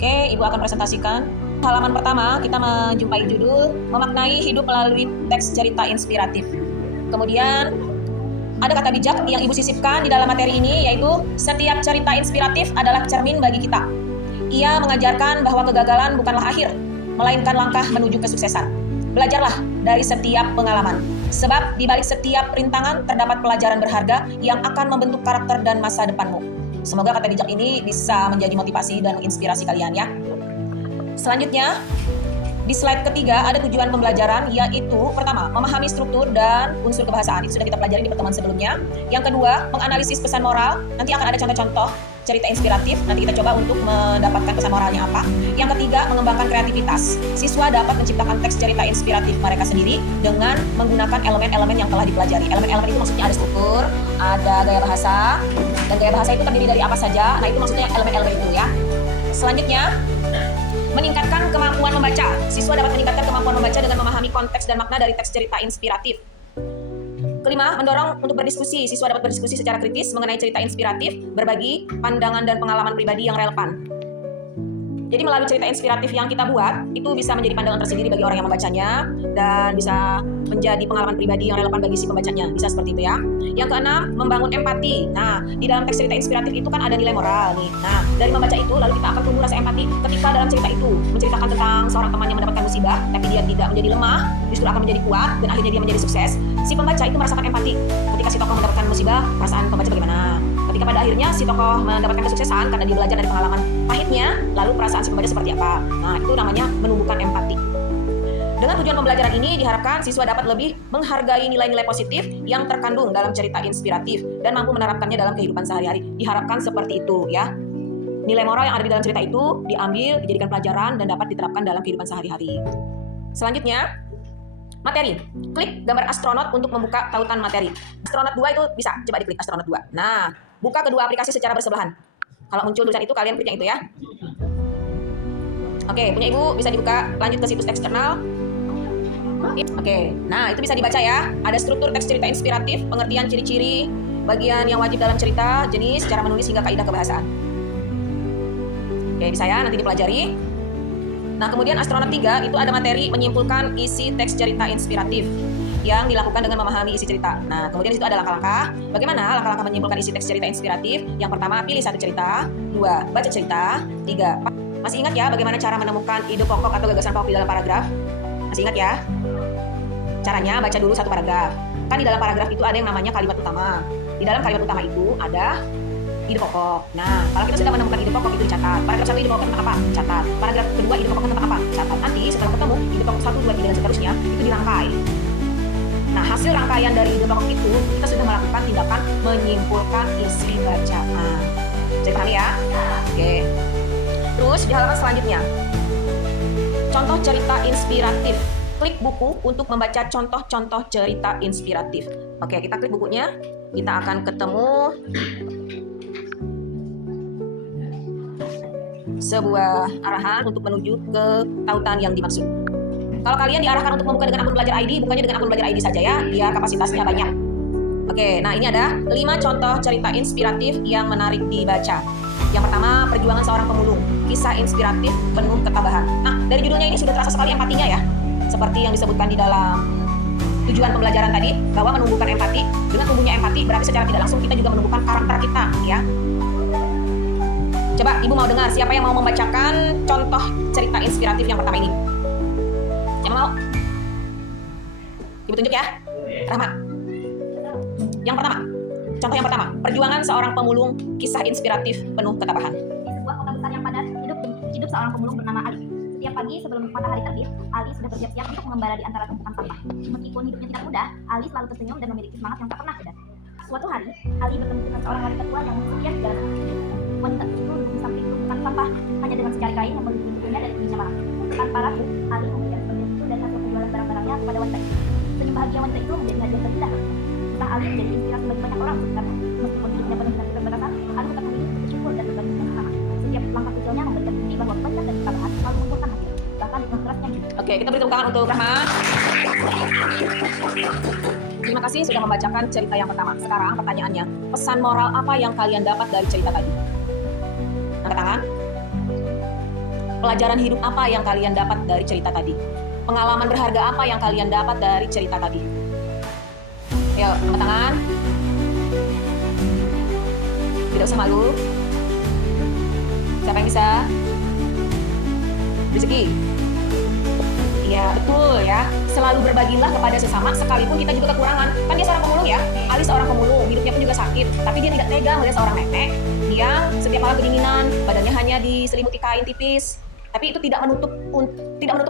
Oke, Ibu akan presentasikan. Halaman pertama, kita menjumpai judul Memaknai Hidup Melalui Teks Cerita Inspiratif. Kemudian, ada kata bijak yang Ibu sisipkan di dalam materi ini, yaitu setiap cerita inspiratif adalah cermin bagi kita. Ia mengajarkan bahwa kegagalan bukanlah akhir, melainkan langkah menuju kesuksesan. Belajarlah dari setiap pengalaman, sebab di balik setiap rintangan terdapat pelajaran berharga yang akan membentuk karakter dan masa depanmu. Semoga kata bijak ini bisa menjadi motivasi dan menginspirasi kalian ya. Selanjutnya, di slide ketiga ada tujuan pembelajaran, yaitu pertama, memahami struktur dan unsur kebahasaan. Itu sudah kita pelajari di pertemuan sebelumnya. Yang kedua, menganalisis pesan moral. Nanti akan ada contoh-contoh cerita inspiratif. Nanti kita coba untuk mendapatkan pesan moralnya apa. Yang ketiga, mengembangkan kreativitas. Siswa dapat menciptakan teks cerita inspiratif mereka sendiri dengan menggunakan elemen-elemen yang telah dipelajari. Elemen-elemen itu maksudnya ada struktur, ada gaya bahasa, dan gaya bahasa itu terdiri dari apa saja. Nah, itu maksudnya elemen-elemen itu ya. Selanjutnya, meningkatkan kemampuan membaca. Siswa dapat meningkatkan kemampuan membaca dengan memahami konteks dan makna dari teks cerita inspiratif. Kelima, mendorong untuk berdiskusi. Siswa dapat berdiskusi secara kritis mengenai cerita inspiratif, berbagi pandangan dan pengalaman pribadi yang relevan. Jadi melalui cerita inspiratif yang kita buat, itu bisa menjadi pandangan tersendiri bagi orang yang membacanya, dan bisa menjadi pengalaman pribadi yang relevan bagi si pembacanya. Bisa seperti itu ya. Yang keenam, membangun empati. Nah, di dalam teks cerita inspiratif itu kan ada nilai moral nih. Nah, dari membaca itu, lalu kita akan tumbuh rasa empati ketika dalam cerita itu menceritakan tentang seorang teman yang mendapatkan musibah, tapi dia tidak menjadi lemah, justru akan menjadi kuat, dan akhirnya dia menjadi sukses. Si pembaca itu merasakan empati. Ketika si tokoh mendapatkan musibah, perasaan pembaca bagaimana? Ketika pada akhirnya si tokoh mendapatkan kesuksesan karena dia belajar dari pengalaman pahitnya, lalu perasaan si pembaca seperti apa? Nah, itu namanya menumbuhkan empati. Dengan tujuan pembelajaran ini diharapkan siswa dapat lebih menghargai nilai-nilai positif yang terkandung dalam cerita inspiratif dan mampu menerapkannya dalam kehidupan sehari-hari. Diharapkan seperti itu ya. Nilai moral yang ada di dalam cerita itu diambil, dijadikan pelajaran dan dapat diterapkan dalam kehidupan sehari-hari. Selanjutnya, materi. Klik gambar astronot untuk membuka tautan materi. Astronot 2 itu bisa, coba diklik astronot 2. Nah, buka kedua aplikasi secara bersebelahan. Kalau muncul tulisan itu, kalian klik yang itu ya. Oke, punya Ibu bisa dibuka, lanjut ke situs eksternal. Oke, nah itu bisa dibaca ya. Ada struktur teks cerita inspiratif, pengertian ciri-ciri, bagian yang wajib dalam cerita, jenis, cara menulis hingga kaidah kebahasaan. Oke, bisa ya, nanti dipelajari. Nah, kemudian astronot 3 itu ada materi menyimpulkan isi teks cerita inspiratif yang dilakukan dengan memahami isi cerita. Nah, kemudian di situ ada langkah-langkah. Bagaimana langkah-langkah menyimpulkan isi teks cerita inspiratif? Yang pertama, pilih satu cerita. 2, baca cerita. 3, masih ingat ya bagaimana cara menemukan ide pokok atau gagasan pokok di dalam paragraf? Masih ingat ya? Caranya baca dulu satu paragraf. Kan di dalam paragraf itu ada yang namanya kalimat utama. Di dalam kalimat utama itu ada ide pokok. Nah, kalau kita sudah menemukan ide pokok itu dicatat. Paragraf 1 ide pokok tentang apa? Catat. Paragraf kedua ide pokok tentang apa? Catat. Nanti setelah ketemu ide pokok 1, 2, 3 dan seterusnya itu dirangkai. Nah, hasil rangkaian dari ide pokok itu kita sudah melakukan tindakan menyimpulkan isi bacaan. Jadi pahami ya? Oke. Terus di halaman selanjutnya, contoh cerita inspiratif. Klik buku untuk membaca contoh-contoh cerita inspiratif. Oke, kita klik bukunya. Kita akan ketemu sebuah arahan untuk menuju ke tautan yang dimaksud. Kalau kalian diarahkan untuk membuka dengan akun belajar ID, bukannya dengan akun belajar ID saja ya, dia kapasitasnya banyak. Oke, nah ini ada 5 contoh cerita inspiratif yang menarik dibaca. Yang pertama, perjuangan seorang pemulung, kisah inspiratif penuh ketabahan. Nah, dari judulnya ini sudah terasa sekali empatinya ya. Seperti yang disebutkan di dalam tujuan pembelajaran tadi, bahwa menumbuhkan empati. Dengan tumbuhnya empati berarti secara tidak langsung kita juga menumbuhkan karakter kita ya. Coba Ibu mau dengar siapa yang mau membacakan contoh cerita inspiratif yang pertama ini? Siapa mau? Ibu tunjuk ya. Rahmat. Yang pertama, contoh yang pertama, perjuangan seorang pemulung, kisah inspiratif penuh ketabahan. Di sebuah kota besar yang padat, hidup seorang pemulung bernama Ali. Setiap pagi sebelum matahari terbit, Ali sudah bersiap-siap untuk mengembara di antara tumpukan sampah. Meskipun hidupnya tidak mudah, Ali selalu tersenyum dan memiliki semangat yang tak pernah beda. Suatu hari, Ali bertemu dengan seorang wanita tua yang setia di jalanan. Wanita itu duduk di samping tumpukan sampah, hanya dengan secari kain yang melindungi tubuhnya dari dinginnya malam. Tanpa ragu, Ali memberikan sebagian itu dari hasil penjualan barang-barangnya kepada wanita itu. Senyum bahagia wanita itu menjadi hadiah terindah. Setelah Ali menjadi inspirasi bagi banyak orang, karena meskipun hidupnya penuh dengan keterbatasan, Ali tetap memilih untuk bersyukur dan berbagi dengan sesama. Setiap langkah kecilnya memberikan bukti bahwa kebaikan dan ketabahan selalu membuahkan hasil, bahkan di tengah kerasnya hidup. Oke, kita beri tepuk tangan untuk Rahmat. Terima kasih sudah membacakan cerita yang pertama. Sekarang pertanyaannya, pesan moral apa yang kalian dapat dari cerita tadi? Angkat tangan. Pelajaran hidup apa yang kalian dapat dari cerita tadi? Pengalaman berharga apa yang kalian dapat dari cerita tadi? Ayo, angkat tangan. Tidak usah malu. Siapa yang bisa? Rezeki. Iya, betul ya. Selalu berbagilah kepada sesama, sekalipun kita juga kekurangan. Kan dia seorang pemulung ya. Ali seorang pemulung, hidupnya pun juga sakit. Tapi dia tidak tega melihat seorang nenek yang setiap malam kedinginan, badannya hanya diselimuti kain tipis. Tapi itu tidak menutup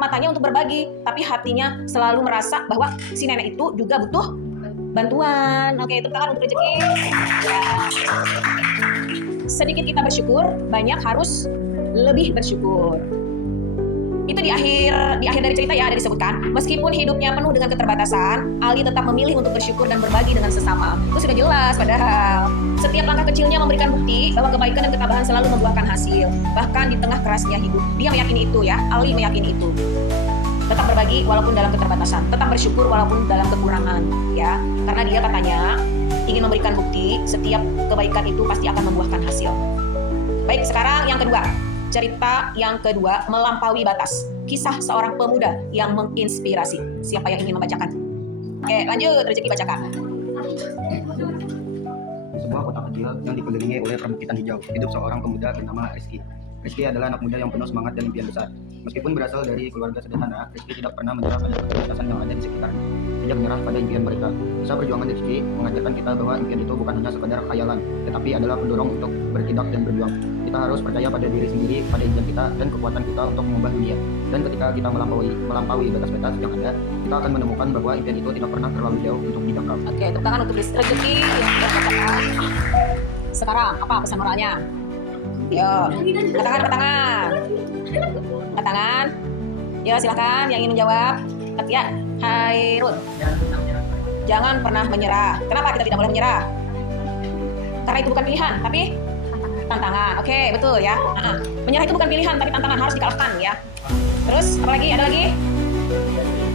matanya untuk berbagi. Tapi hatinya selalu merasa bahwa si nenek itu juga butuh bantuan. Oke, tepuk tangan untuk rezeki. Ya. Sedikit kita bersyukur, banyak harus lebih bersyukur. Itu di akhir dari cerita ya, ada disebutkan, meskipun hidupnya penuh dengan keterbatasan, Ali tetap memilih untuk bersyukur dan berbagi dengan sesama. Itu sudah jelas padahal. Setiap langkah kecilnya memberikan bukti bahwa kebaikan dan ketabahan selalu membuahkan hasil. Bahkan di tengah kerasnya hidup. Dia meyakini itu ya, Ali meyakini itu. Tetap berbagi walaupun dalam keterbatasan, tetap bersyukur walaupun dalam kekurangan ya. Karena dia katanya ingin memberikan bukti setiap kebaikan itu pasti akan membuahkan hasil. Baik, sekarang yang kedua. Cerita yang kedua, melampaui batas. Kisah seorang pemuda yang menginspirasi. Siapa yang ingin membacakan? Oke, lanjut, rezeki bacakan. Di sebuah kota kecil yang dikelilingi oleh perbukitan hijau, hidup seorang pemuda bernama Rizky. Rizky adalah anak muda yang penuh semangat dan impian besar. Meskipun berasal dari keluarga sederhana, Rizky tidak pernah menyerah pada keterbatasan yang ada di sekitarnya. Tidak menyerah pada impian mereka. Kisah perjuangan Rizky mengajarkan kita bahwa impian itu bukan hanya sekadar khayalan, tetapi adalah pendorong untuk bertindak dan berjuang. Kita harus percaya pada diri sendiri, pada impian kita, dan kekuatan kita untuk mengubah dunia. Dan ketika kita melampaui batas-batas yang ada, kita akan menemukan bahwa impian itu tidak pernah terlalu jauh untuk dijangkau. Oke, tepuk tangan untuk rezeki yang sudah bacakan. Sekarang, apa pesan moralnya? Yo, angkat tangan. Yo, silakan yang ingin menjawab. Ya, Hairul. Jangan pernah menyerah. Kenapa kita tidak boleh menyerah? Karena itu bukan pilihan, tapi tantangan. Oke, betul ya. Menyerah itu bukan pilihan, tapi tantangan, harus dikalahkan ya. Terus, apa lagi? Ada lagi?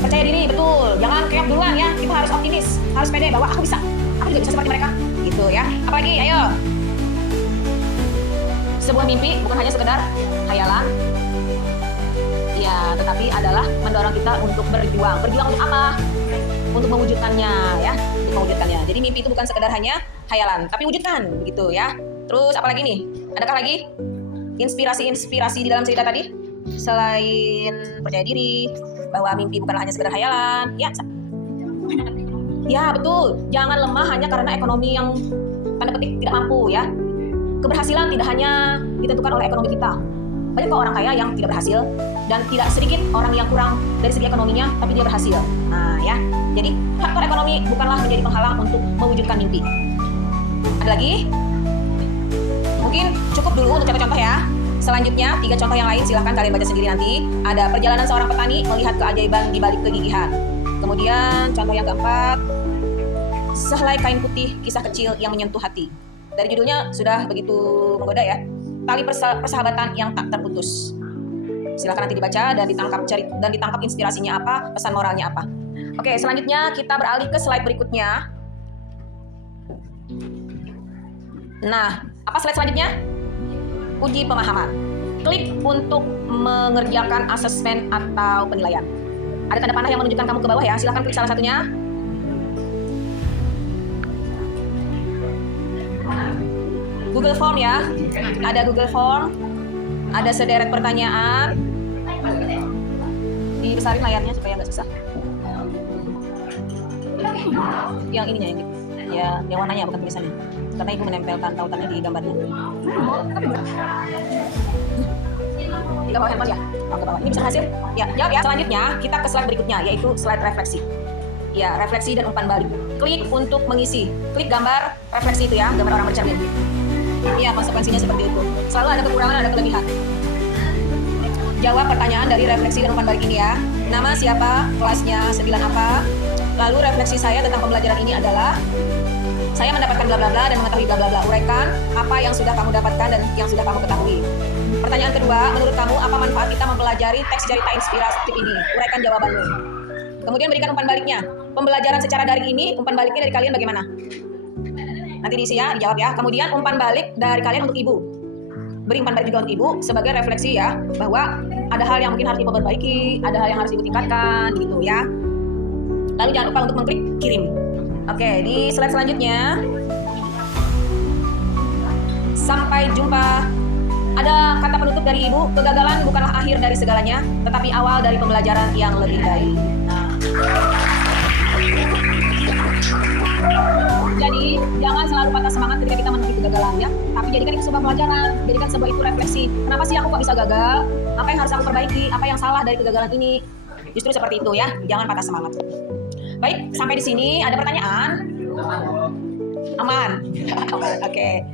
Percaya diri, betul. Jangan keok duluan ya. Kita harus optimis, harus pede bahwa aku bisa. Aku juga bisa seperti mereka. Gitu ya. Apa lagi? Ayo. Sebuah mimpi bukan hanya sekedar khayalan, ya, tetapi adalah mendorong kita untuk berjuang. Berjuang untuk apa? Untuk mewujudkannya, ya, untuk mewujudkannya. Jadi mimpi itu bukan sekedar hanya khayalan, tapi wujudkan, begitu ya. Terus apa lagi nih? Adakah lagi inspirasi di dalam cerita tadi? Selain percaya diri, bahwa mimpi bukan hanya sekedar khayalan, ya. Ya, betul. Jangan lemah hanya karena ekonomi yang tanda petik tidak mampu, ya. Keberhasilan tidak hanya ditentukan oleh ekonomi kita. Banyak kok orang kaya yang tidak berhasil, dan tidak sedikit orang yang kurang dari segi ekonominya tapi dia berhasil. Nah ya, jadi faktor ekonomi bukanlah menjadi penghalang untuk mewujudkan mimpi. Ada lagi? Mungkin cukup dulu untuk contoh-contoh ya. Selanjutnya 3 contoh yang lain silahkan kalian baca sendiri nanti. Ada perjalanan seorang petani melihat keajaiban di balik kegigihan. Kemudian contoh yang keempat, sehelai kain putih, kisah kecil yang menyentuh hati. Dari judulnya sudah begitu menggoda ya. Tali persahabatan yang tak terputus. Silakan nanti dibaca dan ditangkap inspirasinya apa, pesan moralnya apa. Oke, selanjutnya kita beralih ke slide berikutnya. Nah, apa slide selanjutnya? Uji pemahaman. Klik untuk mengerjakan asesmen atau penilaian. Ada tanda panah yang menunjukkan kamu ke bawah ya. Silakan klik salah satunya. Google Form ya, ada Google Form, ada sederet pertanyaan, dibesarin layarnya supaya nggak susah. Yang ininya ini, ya, yang warnanya bukan tulisannya, karena ibu menempelkan tautannya di gambarnya. Di bawah handphone ya, ke bawah. Ini bisa hasil? Ya, jawab ya. Selanjutnya kita ke slide berikutnya, yaitu slide refleksi. Ya, refleksi dan umpan balik. Klik untuk mengisi. Klik gambar refleksi itu ya, gambar orang bercermin. Iya, konsekuensinya seperti itu. Selalu ada kekurangan, ada kelebihan. Jawab pertanyaan dari refleksi dan umpan balik ini ya. Nama siapa, kelasnya 9 apa. Lalu refleksi saya tentang pembelajaran ini adalah, saya mendapatkan bla bla bla dan mengetahui bla bla bla. Uraikan apa yang sudah kamu dapatkan dan yang sudah kamu ketahui. Pertanyaan kedua, menurut kamu apa manfaat kita mempelajari teks cerita inspiratif ini? Uraikan jawabanmu. Kemudian berikan umpan baliknya. Pembelajaran secara daring ini, umpan baliknya dari kalian bagaimana? Nanti diisi ya, dijawab ya. Kemudian umpan balik dari kalian untuk ibu. beri umpan balik juga untuk ibu sebagai refleksi ya, bahwa ada hal yang mungkin harus ibu perbaiki, ada hal yang harus ibu tingkatkan gitu ya. Lalu jangan lupa untuk mengklik kirim. Oke, di slide selanjutnya. Sampai jumpa. Ada kata penutup dari ibu, kegagalan bukanlah akhir dari segalanya, tetapi awal dari pembelajaran yang lebih baik. Nah. Jadi, jangan selalu patah semangat ketika kita menemui kegagalan ya, tapi jadikan itu sebuah pelajaran, jadikan sebuah itu refleksi. Kenapa sih aku kok bisa gagal? Apa yang harus aku perbaiki? Apa yang salah dari kegagalan ini? Justru seperti itu ya, jangan patah semangat. Baik, sampai di sini ada pertanyaan? Aman. Oke.